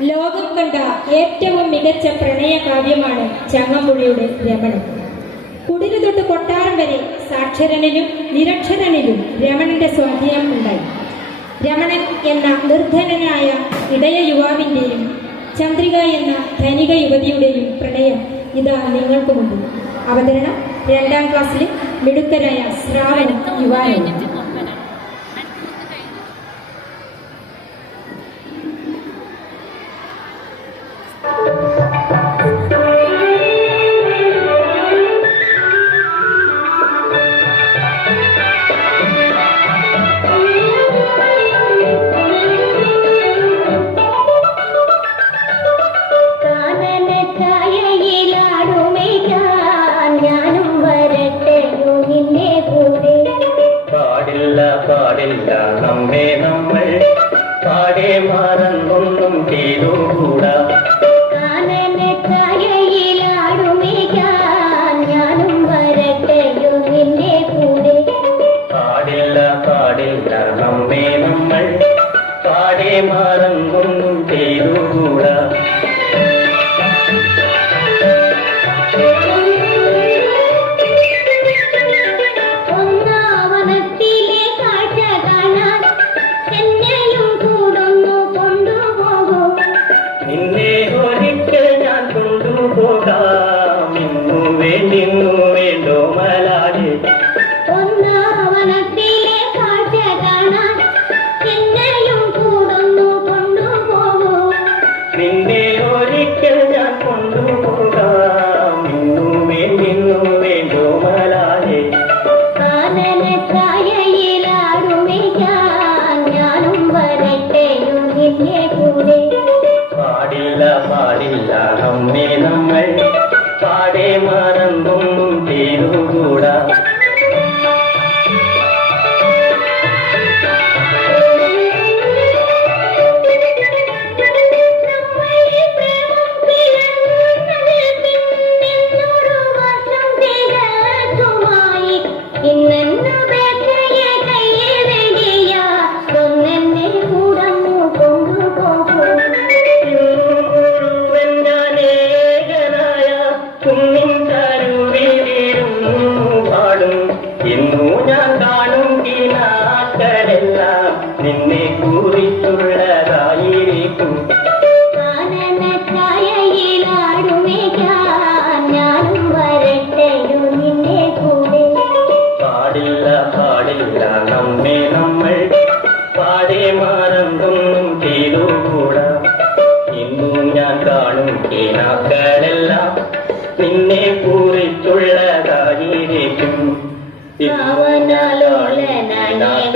ലോകം കണ്ട ഏറ്റവും മികച്ച പ്രണയ കാവ്യമാണ് ചങ്ങമ്പുഴിയുടെ രമണൻ കുടിലു തൊട്ട് കൊട്ടാരം വരെ സാക്ഷരനിലും നിരക്ഷരനിലും രമണന്റെ സ്വാധീനം ഉണ്ടായി. രമണൻ എന്ന നിർധനനായ ഇടയ യുവാവിന്റെയും ചന്ദ്രിക എന്ന ധനിക യുവതിയുടെയും പ്രണയം ഇതാ നിങ്ങൾക്കുമുണ്ട്. അവതരണം രണ്ടാം ക്ലാസ്സിലെ മിടുക്കരായ ശ്രാവണ യുവാനും പാടില്ല പാടില്ല. നമ്മെ നമ്മൾ പാടെ മറന്നൊന്നും ചെയ്തുകൂടാ പാടില്ല പാടില്ല. നമ്മെ നമ്മൾ പാടെ മറന്നൊന്നും ചെയ്തുകൂടാ പാടില്ല പാടില്ല നമ്മെ നമ്മൾ പാടെ മറന്നൊന്നും ചെയ്തുകൂടാ നിന്നെ കുറിച്ചുള്ളതായിരിക്കും പാടില്ല പാടില്ല നമ്മെ നമ്മൾ പാടെ മറന്നൊന്നും ചെയ്തുകൂടാ. ഇന്നും ഞാൻ കാണും കിനാക്കളെല്ലാം നിന്നെ കുറിച്ചുള്ളതായിരിക്കും ഭാവനാലോലനായേകനായി